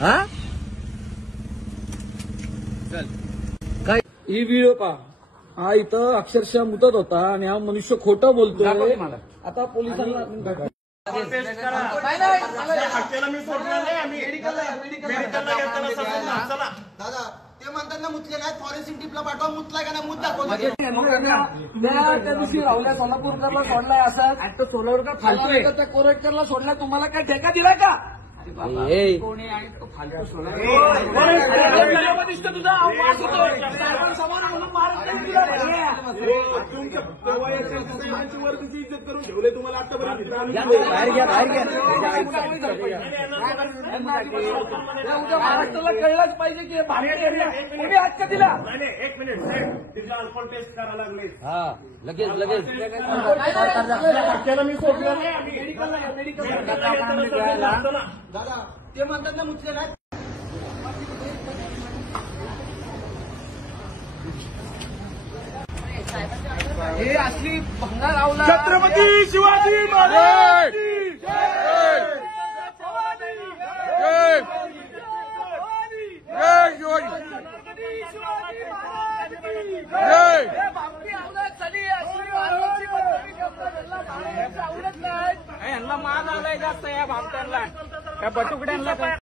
हा चल काय ही व्हिडिओ पहा. हा इथं अक्षरशः मुतत होता आणि हा मनुष्य खोटं बोलतोय. आता पोलिसांना दादा ते म्हणतात ना मुतले नाही फॉरेन्सिक टीपला पाठवा मुतला का नाही मुत दाखवतो. त्या दिवशी राहुल्या सोलापूरकरला सोडलाय असं सोलापूरकर फालतोय त्या कोरेटकरला सोडलाय. तुम्हाला काय ठेका दिला का? कोणी आहे तो फालतू सोडला तुझा आवाज होतो समोर म्हणून मारत वरतीची इज्जत करून ठेवले तुम्हाला आतापर्यंत. उद्या महाराष्ट्राला कळलंच पाहिजे की भारतीय हक्क दिला. एक मिनिट साहेब तिथं अल्कोहोल टेस्ट करायला लागले. हा लगेच लगेच त्याला मी सोडलं नाही. मेडिकल दादा ते म्हणतात ना मुतले नाही. हे असली भंगार आवला छत्रपती शिवाजी महाराज यांना मान आलाय जास्त या भामट्यांना, या बटुकड्यांना.